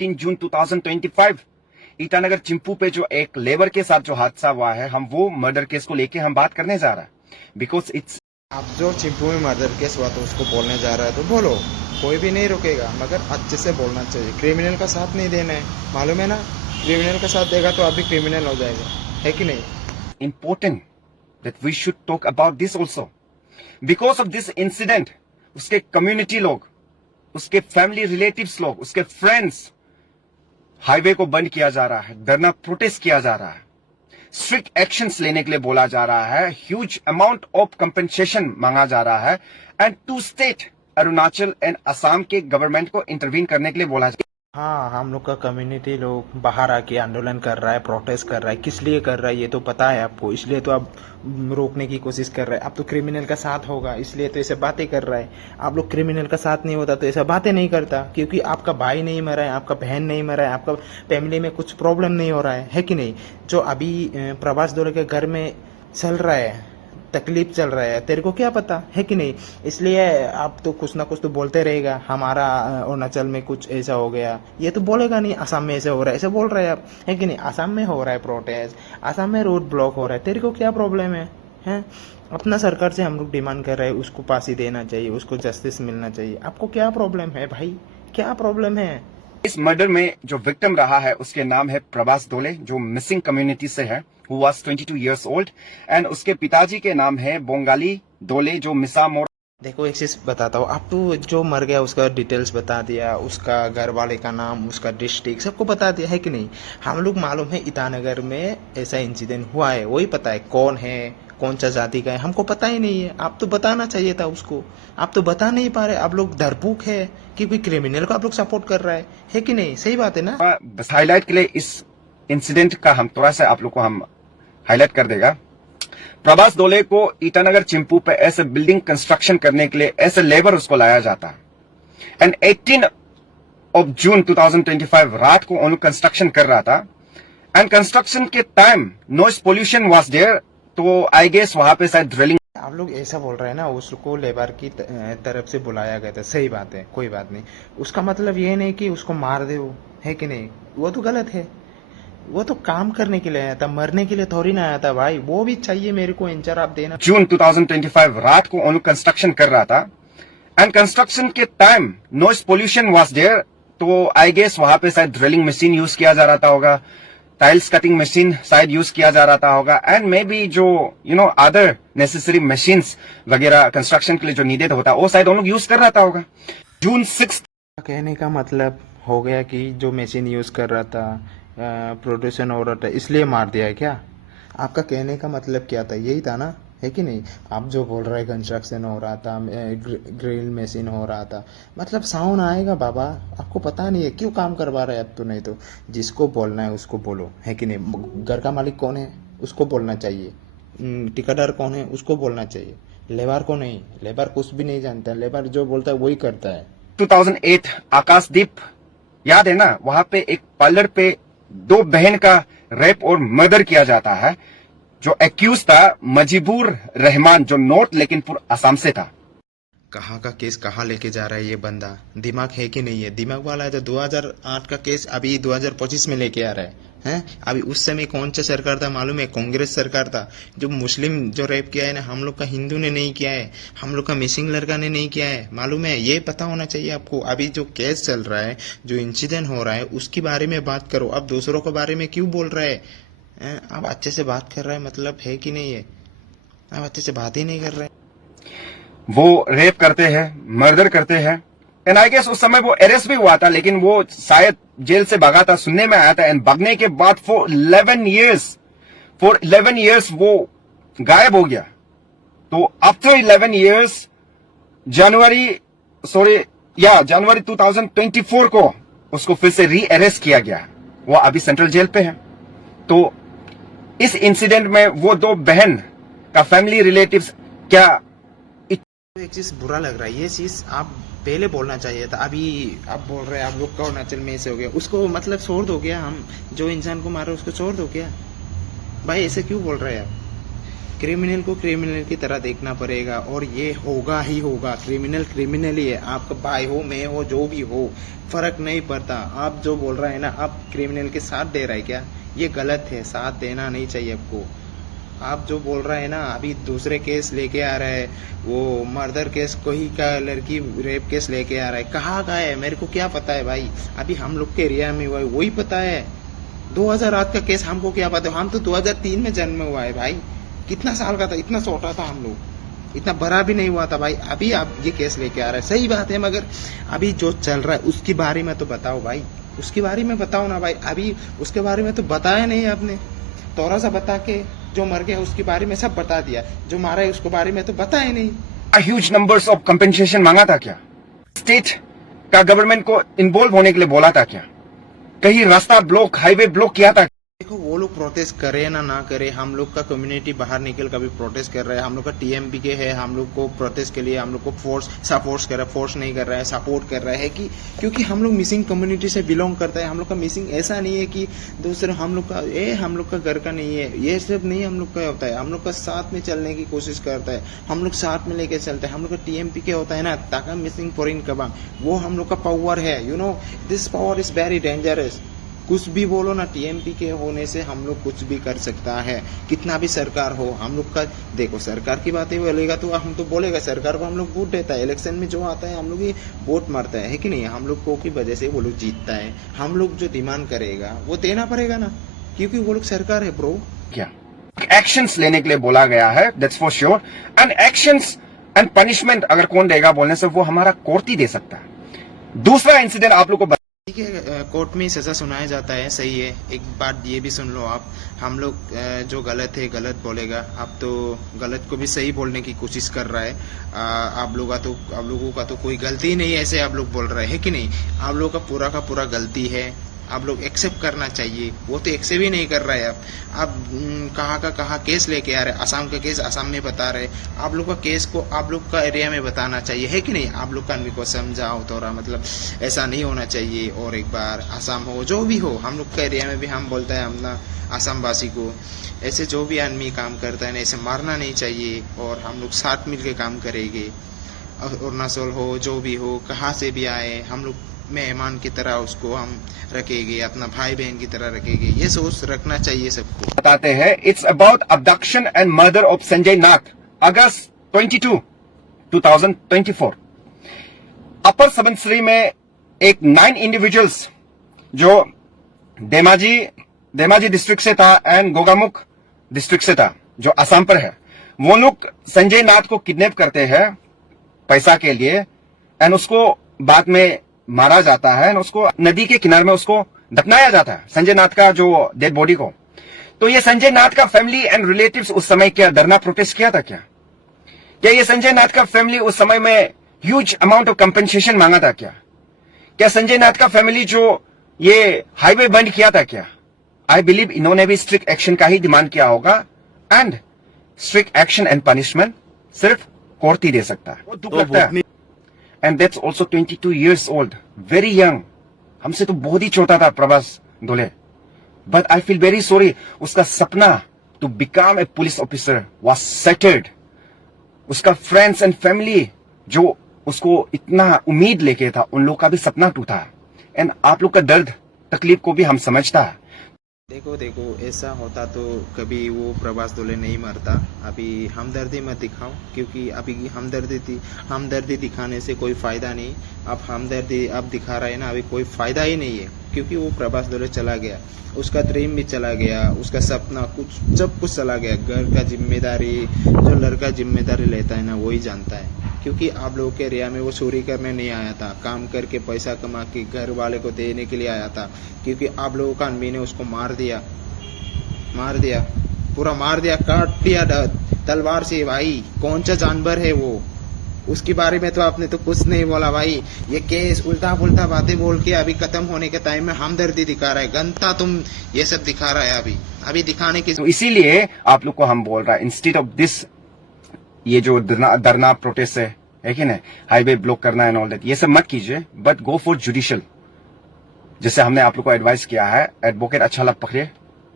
जून 2025 ईटानगर चिंपू पे जो एक लेबर के साथ जो हादसा हुआ है, हम वो मर्डर केस को लेके हम बात करने जा रहा है। बिकॉज इट्स आप जो चिंपू में मर्डर केस हुआ तो उसको बोलने जा रहा है तो बोलो, कोई भी नहीं रुकेगा, मगर अच्छे से बोलना चाहिए। क्रिमिनल का साथ नहीं देना है, मालूम है ना। क्रिमिनल का साथ देगा तो आप भी क्रिमिनल हो जाएगा, है कि नहीं। important that we should talk about this also. Because of this incident, उसके कम्युनिटी लोग, उसके फैमिली रिलेटिव्स लोग, उसके फ्रेंड्स, हाईवे को बंद किया जा रहा है, धरना प्रोटेस्ट किया जा रहा है, स्ट्रिक्ट एक्शंस लेने के लिए बोला जा रहा है, ह्यूज अमाउंट ऑफ कंपेंसेशन मांगा जा रहा है, and two state Arunachal and Assam के गवर्नमेंट को इंटरवीन करने के लिए बोला जा रहा है। हाँ, हम लोग का कम्युनिटी लोग बाहर आके आंदोलन कर रहा है, प्रोटेस्ट कर रहा है। किस लिए कर रहा है ये तो पता है आपको, इसलिए तो आप रोकने की कोशिश कर रहे हैं। अब तो क्रिमिनल का साथ होगा इसलिए तो ऐसे बातें कर रहा है। आप लोग क्रिमिनल का साथ नहीं होता तो ऐसा बातें नहीं करता, क्योंकि आपका भाई नहीं मरा है, आपका बहन नहीं मरा है, आपका फैमिली में कुछ प्रॉब्लम नहीं हो रहा है कि नहीं। जो अभी प्रभास दौरे के घर में चल रहा है, तकलीफ चल रहा है, तेरे को क्या पता है कि नहीं। इसलिए आप तो कुछ ना कुछ तो बोलते रहेगा, हमारा अरुणाचल में कुछ ऐसा हो गया, ये तो बोलेगा नहीं असम में ऐसा हो रहा है, ऐसा बोल रहे हैं आप, है कि नहीं। असम में हो रहा है प्रोटेस्ट, असम में रोड ब्लॉक हो रहा है, तेरे को क्या प्रॉब्लम है, हैं। अपना सरकार से हम लोग डिमांड कर रहे हैं, उसको फांसी देना चाहिए, उसको जस्टिस मिलना चाहिए। आपको क्या प्रॉब्लम है भाई, क्या प्रॉब्लम है। इस मर्डर में जो विक्टिम रहा है उसके नाम है प्रभास दोले, जो मिसिंग कम्युनिटी से है, who was 22 years old, and उसके पिताजी के नाम है बोंगाली दोले, जो मिसा मोड़। देखो एक चीज बताता हूँ, आप तो जो मर गया उसका डिटेल्स बता दिया, उसका घर वाले का नाम, उसका डिस्ट्रिक्ट सबको बता दिया, है कि नहीं। हम लोग मालूम है ईटानगर में ऐसा इंसिडेंट हुआ है, वही पता है कौन है, कौन सा जाति का है, हमको पता ही नहीं है। आप तो बताना चाहिए था उसको, आप तो बता नहीं पा रहे। आप लोग डरपोक है कि कोई क्रिमिनल को आप लोग सपोर्ट कर रहा है कि नहीं। सही बात है ना। बस हाईलाइट के लिए इस इंसिडेंट का हम थोड़ा सा आप लोग को हम हाईलाइट कर देगा। प्रभास दोले को ईटानगर चिंपू पे ऐसे बिल्डिंग कंस्ट्रक्शन करने के लिए ऐसे लेबर उसको लाया जाता है, एंड 18 जून 2025 रात को उन्होंने कंस्ट्रक्शन कर रहा था, एंड कंस्ट्रक्शन के time noise pollution was there, तो आई गेस वहां पे शायद ड्रिलिंग। आप लोग ऐसा बोल रहे हैं ना, उसको लेबर की तरफ से बुलाया गया था, सही बात है, कोई बात नहीं। उसका मतलब ये नहीं कि उसको मार दे, है कि नहीं। वो तो गलत है, वो तो काम करने के लिए आया था, मरने के लिए थोड़ी ना आया था भाई। वो भी चाहिए मेरे को इंचार्ज आप देना। जून 2025 रात को उन्होंने कंस्ट्रक्शन कर रहा था, एंड कंस्ट्रक्शन के time noise pollution was there, तो आई गेस वहां पे शायद ड्रिलिंग मशीन यूज किया जा रहा होगा, टाइल्स कटिंग मशीन शायद यूज किया जा रहा होगा, एंड मे बी जो अदर नेसेसरी मशीन्स वगैरह कंस्ट्रक्शन के लिए जो नीडेड होता है वो शायद उन लोग यूज कर रहा होगा। जून 6 कहने का मतलब हो गया कि जो मशीन यूज कर रहा था, प्रोड्यूशन हो रहा था, इसलिए मार दिया है क्या। आपका कहने का मतलब क्या था, यही था ना, है कि नहीं। आप जो बोल रहे कंस्ट्रक्शन हो रहा था, ग्रिल मशीन हो रहा था, मतलब साउंड आएगा बाबा। आपको पता नहीं है क्यों काम करवा रहे हैं अब तो। नहीं तो जिसको बोलना है उसको बोलो, है कि नहीं। घर का मालिक कौन है उसको बोलना चाहिए, ठेकेदार कौन है उसको बोलना चाहिए, लेबर को नहीं। लेबर कुछ भी नहीं जानता है, लेबर जो बोलता है वही करता है। 2008 आकाशदीप याद है ना, वहां पे एक पार्लर पे दो बहन का रेप और मर्डर किया जाता है। जो एक्यूज था मजीबुर रहमान, जो नॉर्थ लखीमपुर असम से था। कहाँ का केस कहाँ लेके जा रहा है ये बंदा, दिमाग है कि नहीं है। दिमाग वाला है तो 2008 का केस अभी 2025 में लेके आ रहा है, हैं। अभी उस समय कौन सा सरकार था मालूम है, कांग्रेस सरकार था। जो मुस्लिम जो रेप किया है ना, हम लोग का हिंदू ने नहीं किया है, हम लोग का मिसिंग लड़का ने नहीं किया है, मालूम है। ये पता होना चाहिए आपको। अभी जो केस चल रहा है, जो इंसिडेंट हो रहा है, उसके बारे में बात करो। अब दूसरों के बारे में क्यों बोल रहे हैं। आप अच्छे से बात कर रहे हैं, मतलब है कि नहीं है। आप अच्छे से बात ही नहीं कर रहे। वो रेप करते हैं, मर्डर करते हैं, एंड आई गेस उस समय वो अरेस्ट भी हुआ था, लेकिन वो शायद जेल से भागा था, सुनने में आया था। एंड भागने के बाद फॉर 11 इयर्स वो गायब हो गया। तो आफ्टर 11 इयर्स जनवरी 2024 को उसको फिर से री अरेस्ट किया गया। वो अभी सेंट्रल जेल पे है। तो इस इंसिडेंट में वो दो बहन का फैमिली रिलेटिव्स क्या। एक चीज बुरा लग रहा है, ये चीज आप पहले बोलना चाहिए था। अभी आप बोल रहे हैं आप लोग का अरुणाचल में ऐसे हो गया, उसको मतलब छोड़ दो क्या। हम जो इंसान को मारे उसको छोड़ दो क्या भाई, ऐसे क्यों बोल रहे हैं आप। क्रिमिनल को क्रिमिनल की तरह देखना पड़ेगा और ये होगा ही होगा। क्रिमिनल क्रिमिनल ही है, आपका भाई हो, मैं हो, जो भी हो, फर्क नहीं पड़ता। आप जो बोल रहे हैं ना, आप क्रिमिनल के साथ दे रहे हैं क्या, ये गलत है, साथ देना नहीं चाहिए आपको। आप जो बोल रहे हैं ना, अभी दूसरे केस लेके आ रहा है, वो मर्डर केस, कोई का लड़की रेप केस लेके आ रहा है, कहाँ का है मेरे को क्या पता है भाई। अभी हम लोग के एरिया में हुआ है वही पता है। 2008 का केस हमको क्या पता, हम तो 2003 में जन्म हुआ है भाई। कितना साल का था, इतना छोटा था हम लोग, इतना बड़ा भी नहीं हुआ था भाई। अभी आप ये केस लेके आ रहे हैं, सही बात है, मगर अभी जो चल रहा है उसके बारे में तो बताओ भाई, उसके बारे में बताओ ना भाई। अभी उसके बारे में तो बताया नहीं आपने, थोड़ा सा बता के जो मर गया उसके बारे में सब बता दिया, जो मारा है उसके बारे में तो बताया नहीं। ह्यूज नंबर्स ऑफ कंपेंसेशन मांगा था क्या? स्टेट का गवर्नमेंट को इन्वॉल्व होने के लिए बोला था क्या? कहीं रास्ता ब्लॉक, हाईवे ब्लॉक किया था? देखो, वो लोग प्रोटेस्ट करे ना करे, हम लोग का कम्युनिटी बाहर निकल कर भी प्रोटेस्ट कर रहा है। हम लोग का टीएमपी के है, हम लोग को प्रोटेस्ट के लिए हम लोग को फोर्स सपोर्ट कर रहा है, फोर्स नहीं कर रहा है, सपोर्ट कर रहा है कि क्योंकि हम लोग मिसिंग कम्युनिटी से बिलोंग करता है। हम लोग का मिसिंग ऐसा नहीं है कि दूसरे हम लोग का हम लोग का घर का नहीं है, ये सब नहीं हम लोग का होता है। हम लोग का साथ में चलने की कोशिश करता है, हम लोग साथ में लेके चलते हैं। हम लोग का टीएमपी के होता है ना, ताका मिसिंग फॉरिन कबांग, वो हम लोग का पावर है। You know this power is very dangerous. कुछ भी बोलो ना, टीएमपी के होने से हम लोग कुछ भी कर सकता है, कितना भी सरकार हो। हम लोग का देखो, सरकार की बातें बोलेगा तो हम तो बोलेगा, सरकार को हम लोग वोट देता है, इलेक्शन में जो आता है हम लोग ही वोट मारता है कि नहीं। हम लोग को की वजह से वो लोग जीतता है, हम लोग जो डिमांड करेगा वो देना पड़ेगा ना, क्योंकि वो लोग सरकार है ब्रो। क्या एक्शंस लेने के लिए बोला गया है, that's for sure. And actions and punishment अगर कौन देगा बोलने से, वो हमारा कोर्ट ही दे सकता है। दूसरा इंसिडेंट आप लोग को ठीक है, कोर्ट में सजा सुनाया जाता है, सही है। एक बात ये भी सुन लो आप, हम लोग जो गलत है गलत बोलेगा, आप तो गलत को भी सही बोलने की कोशिश कर रहा है। आप लोगों का तो कोई गलती नहीं है, ऐसे आप लोग बोल रहे हैं कि नहीं। आप लोगों का पूरा गलती है, आप लोग एक्सेप्ट करना चाहिए। वो तो एक्सेप्ट भी नहीं कर रहा है। आप कहाँ केस लेके आ रहे हैं, असम का केस असम में बता रहे। आप लोग का केस को आप लोग का एरिया में बताना चाहिए, है कि नहीं। आप लोग का आदमी को समझाओ थोड़ा, मतलब ऐसा नहीं होना चाहिए। और एक बार असम हो, जो भी हो, हम लोग का एरिया में भी हम बोलते हैं अपना असम वासी को, ऐसे जो भी आदमी काम करता है ना, ऐसे मारना नहीं चाहिए। और हम लोग साथ मिल के काम करेंगे। अरुणाचल हो, जो भी हो, कहाँ से भी आए, हम लोग मेहमान की तरह उसको हम रखेंगे, अपना भाई बहन की तरह रखेंगे। ये सोच रखना चाहिए सबको। बताते हैं, it's about abduction and murder of Sanjay Nath, August 22, 2024। Upper Subansiri में एक 9 इंडिविजुअल्स जो धेमाजी डिस्ट्रिक्ट से था एंड गोगामुख डिस्ट्रिक्ट से था, जो असम पर है, वो लोग संजय नाथ को किडनैप करते हैं पैसा के लिए, एंड उसको बाद में मारा जाता है, एंड उसको नदी के किनारे में उसको दफनाया जाता है, संजय नाथ का जो डेड बॉडी को। तो ये संजय नाथ का फैमिली एंड रिलेटिव्स उस समय क्या धरना प्रोटेस्ट किया था क्या ये संजय नाथ का फैमिली उस समय में ह्यूज अमाउंट ऑफ कंपेंसेशन मांगा था क्या संजय नाथ का फैमिली जो ये हाईवे बंद किया था क्या? आई बिलीव इन्होंने भी स्ट्रिक्ट एक्शन का ही डिमांड किया होगा, and strict action and punishment सिर्फ कोर्ट ही दे सकता है। दुख लगता है। And that's also 22 years old, very young. हमसे तो बहुत ही छोटा था Prabhas Dole, but I feel very sorry. उसका सपना to become a police officer was settled. उसका फ्रेंड्स एंड फैमिली जो उसको इतना उम्मीद लेके था, उन लोग का भी सपना टूटा। एंड आप लोग का दर्द तकलीफ को भी हम समझता है। देखो, ऐसा होता तो कभी वो प्रभास दोले नहीं मरता। अभी हमदर्दी मत दिखाओ, क्योंकि अभी हमदर्दी दिखाने से कोई फायदा नहीं। अब हमदर्दी अब दिखा रहा है ना, अभी कोई फायदा ही नहीं है, क्योंकि वो प्रभास दोले चला गया, उसका ड्रीम भी चला गया, उसका सपना सब कुछ चला गया। घर का जिम्मेदारी जो लड़का जिम्मेदारी लेता है ना, वही जानता है। क्योंकि आप लोगों के एरिया में वो चोरी करने नहीं आया था, काम करके पैसा कमा के घर वाले को देने के लिए आया था। क्योंकि आप लोगों का आदमी ने उसको मार दिया, पूरा मार दिया, काट दिया तलवार से। भाई कौन सा जानवर है वो, उसके बारे में तो आपने तो कुछ नहीं बोला भाई। ये केस उल्टा पुल्टा बातें बोल के अभी खत्म होने के टाइम में हमदर्दी दिखा रहा है, गंता तुम ये सब दिखा रहा है अभी दिखाने की। तो इसीलिए आप लोग को हम बोल रहा है, इंस्टेड ऑफ दिस, ये जो धरना प्रोटेस्ट है कि नहीं, हाईवे ब्लॉक करना एंड ऑल दैट, ये सब मत कीजिए, बट गो फॉर जुडिशियल। जैसे हमने आप लोग को एडवाइस किया है, एडवोकेट अच्छा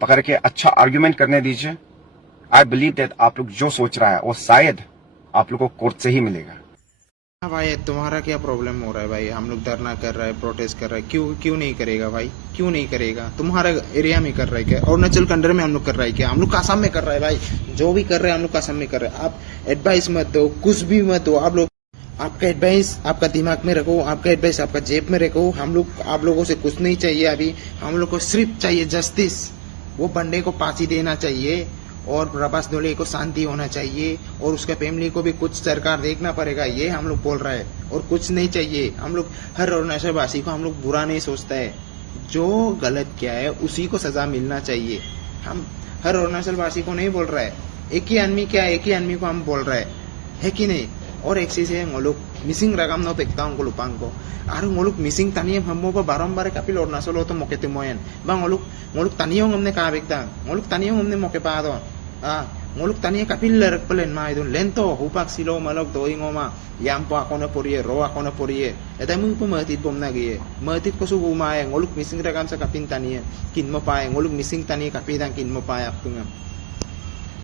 पकड़ के अच्छा आर्ग्यूमेंट करने दीजिए, आई बिलीव दैट आप लोग जो सोच रहा है वो शायद आप लोग को कोर्ट से ही मिलेगा। हाँ भाई, तुम्हारा क्या प्रॉब्लम हो रहा है भाई? हम लोग धरना कर रहे हैं, प्रोटेस्ट कर रहे हैं, क्यों नहीं करेगा भाई? क्यों नहीं करेगा? तुम्हारे एरिया में कर रहा है क्या? अरुणाचल के अंडर में हम लोग कर रहा है क्या? हम लोग आसाम में कर रहा है भाई। जो भी कर रहे हैं हम लोग आसाम में कर रहे हैं। आप एडवाइस मत दो, कुछ भी मत दो। आप लोग आपका एडवाइस आपका दिमाग में रखो, आपका एडवाइस आपका जेब में रखो। हम लोग आप लोगों से कुछ नहीं चाहिए अभी। हम लोग को सिर्फ चाहिए जस्टिस। वो बंदे को फांसी देना चाहिए और प्रभास डोले को शांति होना चाहिए और उसके फैमिली को भी कुछ सरकार देखना पड़ेगा, ये हम लोग बोल रहे हैं। और कुछ नहीं चाहिए। हम लोग हर अरुणाचल वासी को हम लोग बुरा नहीं सोचता है। जो गलत किया है उसी को सजा मिलना चाहिए। हम हर अरुणाचल वासी को नहीं बोल रहा है। एक ही आदमी क्या है, एक ही आदमी को हम बोल रहे है कि नहीं? और एक चीज है, ngoluk missing ragam no pekta ngoluk pangko aru ngoluk missing taniye hammo ko barambar kapil Arunachal to moke timoyen ba ngoluk taniye ngamne ka pekta ngoluk taniye ngamne moke pa do ngoluk taniye kapil lerak pelen ma idun lento hupak silo malok do ingoma yam po ako na poriye ro ako na poriye eta mu po matit pom na giye matit ko su bumaye ngoluk missing ragam sa kapin taniye kin mo pa ngoluk missing taniye kapidang kin mo pa yak tunga